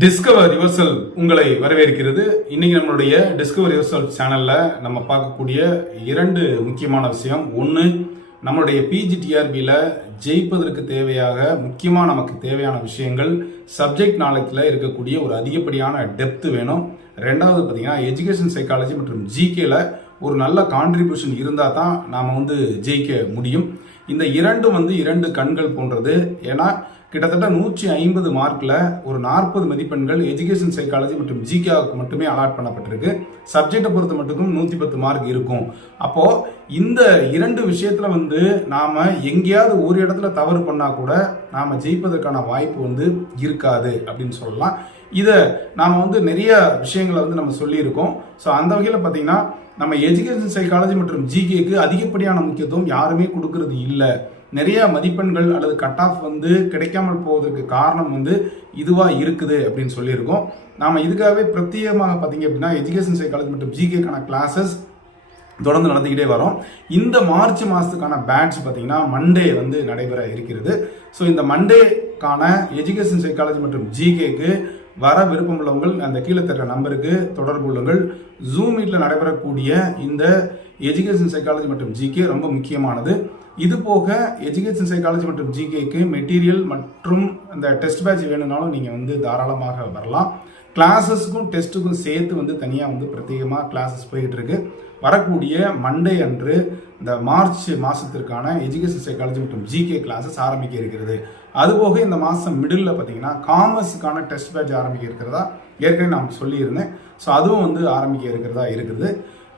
Discover யுவர்செல் உங்களை வரவேற்கிறது. இன்னைக்கு நம்மளுடைய டிஸ்கவர் யுவர்செல் சேனல்ல நம்ம பார்க்கக்கூடிய இரண்டு முக்கியமான விஷயம். ஒன்று நம்மளுடைய பிஜிடிஆர்பியில் ஜெயிப்பதற்கு தேவையாக முக்கியமாக நமக்கு தேவையான விஷயங்கள் சப்ஜெக்ட் நாலேஜில் இருக்கக்கூடிய ஒரு அதிகப்படியான டெப்த் வேணும். ரெண்டாவது பார்த்தீங்கன்னா எஜுகேஷன் சைக்காலஜி மற்றும் ஜிகேல ஒரு நல்ல கான்ட்ரிபியூஷன் இருந்தால் தான் நாம் வந்து ஜெயிக்க முடியும். இந்த இரண்டும் வந்து இரண்டு கண்கள் போன்றது. ஏன்னா கிட்டத்தட்ட நூற்றி ஐம்பது மார்க்கில் ஒரு நாற்பது மதிப்பெண்கள் எஜுகேஷன் சைக்காலஜி மற்றும் ஜிகேவுக்கு மட்டுமே அலாட் பண்ணப்பட்டிருக்கு. சப்ஜெக்டை பொறுத்த மட்டுக்கும் நூற்றி பத்து மார்க் இருக்கும். அப்போது இந்த இரண்டு விஷயத்தில் வந்து நாம் எங்கேயாவது ஒரு இடத்துல தவறு பண்ணால் கூட நாம் ஜெயிப்பதற்கான வாய்ப்பு வந்து இருக்காது அப்படின்னு சொல்லலாம். இதை நாம் வந்து நிறைய விஷயங்களை வந்து நம்ம சொல்லியிருக்கோம். ஸோ அந்த வகையில் பார்த்தீங்கன்னா நம்ம எஜுகேஷன் சைக்காலஜி மற்றும் ஜிகேக்கு அதிகப்படியான முக்கியத்துவம் யாருமே கொடுக்கறது இல்லை. நிறைய மதிப்பெண்கள் அல்லது கட் ஆஃப் வந்து கிடைக்காமல் போவதற்கு காரணம் வந்து இதுவாக இருக்குது அப்படின்னு சொல்லியிருக்கோம். நாம் இதுக்காகவே பிரத்யேகமாக பார்த்தீங்க அப்படின்னா எஜுகேஷன் சைக்காலஜி மற்றும் ஜிகேக்கான கிளாஸஸ் தொடர்ந்து நடந்துக்கிட்டே வரோம். இந்த மார்ச் மாதத்துக்கான பேட்ச் பார்த்தீங்கன்னா மண்டே வந்து நடைபெற இருக்கிறது. ஸோ இந்த மண்டேக்கான எஜுகேஷன் சைக்காலஜி மற்றும் ஜிகேக்கு வர விருப்பம் உள்ளவங்கள் அந்த கீழே தர நம்பருக்கு தொடர்பு கொள்ளுங்கள். ஜூம் மீட்டில் நடைபெறக்கூடிய இந்த எஜுகேஷன் சைக்காலஜி மற்றும் ஜிகே ரொம்ப முக்கியமானது. இது போக எஜுகேஷன் சைக்காலஜி மற்றும் ஜிகேக்கு மெட்டீரியல் மற்றும் அந்த டெஸ்ட் பேட்ச் வேணும்னாலும் நீங்கள் வந்து தாராளமாக வரலாம். கிளாஸஸ்க்கும் டெஸ்ட்டுக்கும் சேர்த்து வந்து தனியாக வந்து பிரத்யேகமாக கிளாஸஸ் போய்கிட்டு இருக்கு வரக்கூடிய மண்டே அன்று இந்த மார்ச் மாதத்திற்கான எஜுகேஷன் சைக்காலஜி மற்றும் ஜிகே கிளாஸஸ் ஆரம்பிக்க இருக்கிறது. அதுபோக இந்த மாதம் மிடில் பார்த்தீங்கன்னா காமர்ஸுக்கான டெஸ்ட் பேட்ச் ஆரம்பிக்க இருக்கிறதா? ஏற்கனவே நான் சொல்லியிருந்தேன். ஸோ அதுவும் வந்து ஆரம்பிக்க இருக்கிறதா இருக்குது.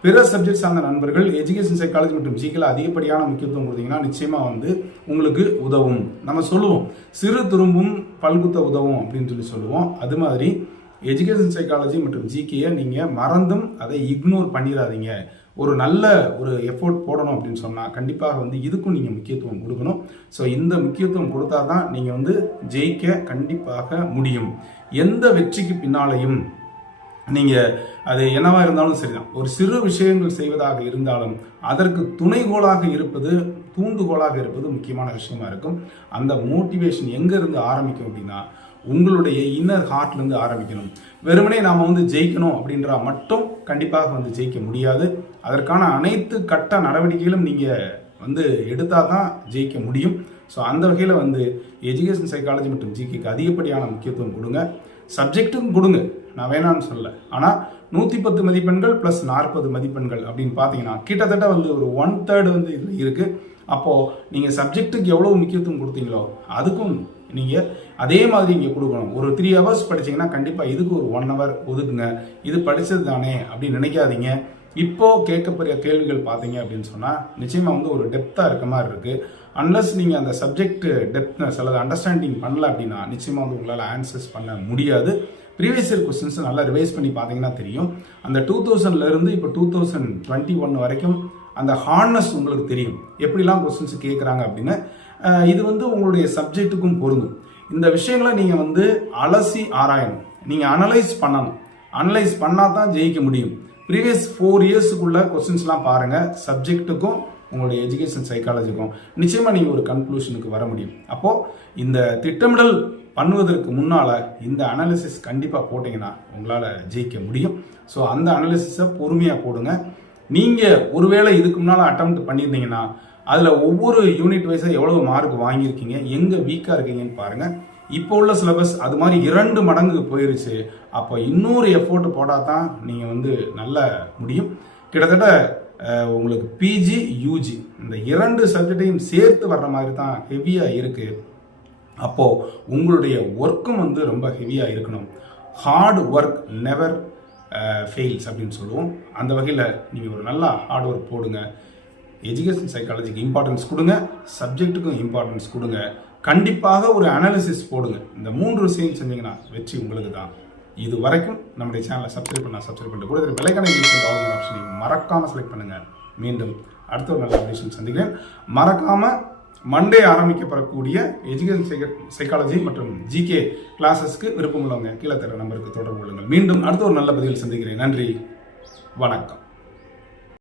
பிற சப்ஜெக்ட் சார்ந்த நண்பர்கள் எஜுகேஷன் சைக்காலஜி மற்றும் ஜிகேல அதிகப்படியான முக்கியத்துவம் கொடுத்தீங்கன்னா நிச்சயமாக வந்து உங்களுக்கு உதவும். நம்ம சொல்லுவோம் சிறு துரும்பும் பல்குத்த உதவும் அப்படின்னு சொல்லி சொல்லுவோம். அது மாதிரி எஜுகேஷன் சைக்காலஜி மற்றும் ஜிகேயை நீங்கள் மறந்தும் அதை இக்னோர் பண்ணிடாதீங்க. ஒரு நல்ல ஒரு எஃபோர்ட் போடணும் அப்படின்னு சொன்னால் கண்டிப்பாக வந்து இதுக்கும் நீங்கள் முக்கியத்துவம் கொடுக்கணும். ஸோ இந்த முக்கியத்துவம் கொடுத்தா தான் நீங்கள் வந்து ஜெயிக்க கண்டிப்பாக முடியும். எந்த வெற்றிக்கு பின்னாலையும் நீங்கள் அது என்னவா இருந்தாலும் சரிதான். ஒரு சிறு விஷயங்கள் செய்வதாக இருந்தாலும் அதற்கு துணைகோலாக இருப்பது தூண்டுகோலாக இருப்பது முக்கியமான விஷயமா இருக்கும். அந்த மோட்டிவேஷன் எங்கேருந்து ஆரம்பிக்கும் அப்படின்னா உங்களுடைய இன்னர் ஹார்ட்லேருந்து ஆரம்பிக்கணும். வெறுமனே நாம் வந்து ஜெயிக்கணும் அப்படின்றா மட்டும் கண்டிப்பாக வந்து ஜெயிக்க முடியாது. அதற்கான அனைத்து கட்ட நடவடிக்கைகளும் நீங்கள் வந்து எடுத்தால் தான் ஜெயிக்க முடியும். ஸோ அந்த வகையில் வந்து எஜுகேஷன் சைக்காலஜி மற்றும் ஜிகேக்கு அதிகப்படியான முக்கியத்துவம் கொடுங்க. சப்ஜெக்ட்டும் கொடுங்க. நான் வேணாம்னு சொல்லலை. ஆனால் நூற்றி பத்து மதிப்பெண்கள் ப்ளஸ் நாற்பது மதிப்பெண்கள் அப்படின்னு பார்த்தீங்கன்னா கிட்டத்தட்ட வந்து ஒரு ஒன் தேர்டு வந்து இதில் இருக்குது அப்போது நீங்கள் சப்ஜெக்ட்டுக்கு எவ்வளோ முக்கியத்துவம் கொடுத்தீங்களோ அதுக்கும் நீங்கள் அதே மாதிரி இங்கே கொடுக்கணும். ஒரு த்ரீ ஹவர்ஸ் படிச்சீங்கன்னா கண்டிப்பாக இதுக்கு ஒரு ஒன் ஹவர் ஒதுக்குங்க. இது படித்தது தானே அப்படின்னு நினைக்காதீங்க. இப்போது கேட்கக்கூடிய கேள்விகள் பார்த்தீங்க அப்படின்னு சொன்னால் நிச்சயமாக வந்து ஒரு டெப்த்தாக இருக்க மாதிரி இருக்குது அன்லஸ் நீங்கள் அந்த சப்ஜெக்ட் டெப்த்னஸ் அல்லது அண்டர்ஸ்டாண்டிங் பண்ணல அப்படின்னா நிச்சயமாக வந்து உங்களால் ஆன்சர்ஸ் பண்ண முடியாது. ப்ரீவியஸ் இயர் கொஸ்டின்ஸ் நல்லா ரிவைஸ் பண்ணி பார்த்தீங்கன்னா தெரியும். அந்த டூ தௌசண்ட்லேருந்து இப்போ டூ தௌசண்ட் டுவெண்ட்டி ஒன் வரைக்கும் அந்த ஹார்னஸ் உங்களுக்கு தெரியும். எப்படிலாம் கொஸ்டின்ஸ் கேட்குறாங்க அப்படின்னு. இது வந்து உங்களுடைய சப்ஜெக்ட்டுக்கும் பொருந்தும். இந்த விஷயங்களை நீங்கள் வந்து அலசி ஆராயணும். நீங்கள் அனலைஸ் பண்ணணும். அனலைஸ் பண்ணால் தான் ஜெயிக்க முடியும். ப்ரீவியஸ் ஃபோர் இயர்ஸுக்குள்ள கொஸ்டின்ஸ்லாம் பாருங்கள் சப்ஜெக்ட்டுக்கும் உங்களுடைய எஜுகேஷன் சைக்காலஜிக்கும் நிச்சயமாக நீங்கள் ஒரு கன்க்ளூஷனுக்கு வர முடியும். அப்போது இந்த திட்டமிடல் பண்ணுவதற்கு முன்னால் இந்த அனாலிசிஸ் கண்டிப்பாக போட்டிங்கன்னா உங்களால் ஜெயிக்க முடியும். ஸோ அந்த அனாலிசிஸை பொறுமையாக போடுங்க. நீங்கள் ஒருவேளை இதுக்கு முன்னால் அட்டம் பண்ணியிருந்தீங்கன்னா அதில் ஒவ்வொரு யூனிட் வைஸாக எவ்வளோ மார்க் வாங்கியிருக்கீங்க எங்கே வீக்காக இருக்கீங்கன்னு பாருங்கள் இப்போ உள்ள சிலபஸ் அது மாதிரி இரண்டு மடங்கு போயிருச்சு. அப்போ இன்னொரு எஃபோர்ட் போட்டால் தான் நீங்கள் வந்து நல்ல முடியும். கிட்டத்தட்ட உங்களுக்கு பிஜி யூஜி இந்த இரண்டு சப்ஜெக்டையும் சேர்த்து வர்ற மாதிரி தான் ஹெவியாக இருக்குது அப்போது உங்களுடைய ஒர்க்கும் வந்து ரொம்ப ஹெவியாக இருக்கணும். ஹார்ட் ஒர்க் நெவர் ஃபெயில்ஸ் அப்படின்னு சொல்லுவோம். அந்த வகையில் நீங்கள் ஒரு நல்ல ஹார்ட் ஒர்க் போடுங்க. எஜுகேஷன் சைக்காலஜிக்கு இம்பார்ட்டன்ஸ் கொடுங்க சப்ஜெக்ட்டுக்கும் இம்பார்ட்டன்ஸ் கொடுங்க. கண்டிப்பாக ஒரு அனாலிசிஸ் போடுங்க. இந்த மூன்று விஷயம் செஞ்சீங்கன்னா வெற்றி உங்களுக்கு தான். இது வரைக்கும் நம்முடைய சேனலை சப்ஸ்கிரைப் பண்ண சப்ஸ்கிரைப் பண்ணிட்டு கூட விலைக்கான ஆப்ஷன் பண்ணுற ஆப்ஷனை மறக்காமல் செலக்ட் பண்ணுங்கள் மீண்டும் அடுத்த ஒரு நல்ல அப்டேஷன் சந்திக்கிறேன். மறக்காமல் மண்டே ஆரம்பிக்கப்படக்கூடிய எஜுகேஷன் சைக்காலஜி மற்றும் ஜிகே கிளாஸஸ்க்கு விருப்பம் உள்ளவங்க கீழே தர நம்பருக்கு தொடர்பு கொள்ளுங்கள். மீண்டும் அடுத்த ஒரு நல்ல பதிவில் சந்திக்கிறேன். நன்றி. வணக்கம்.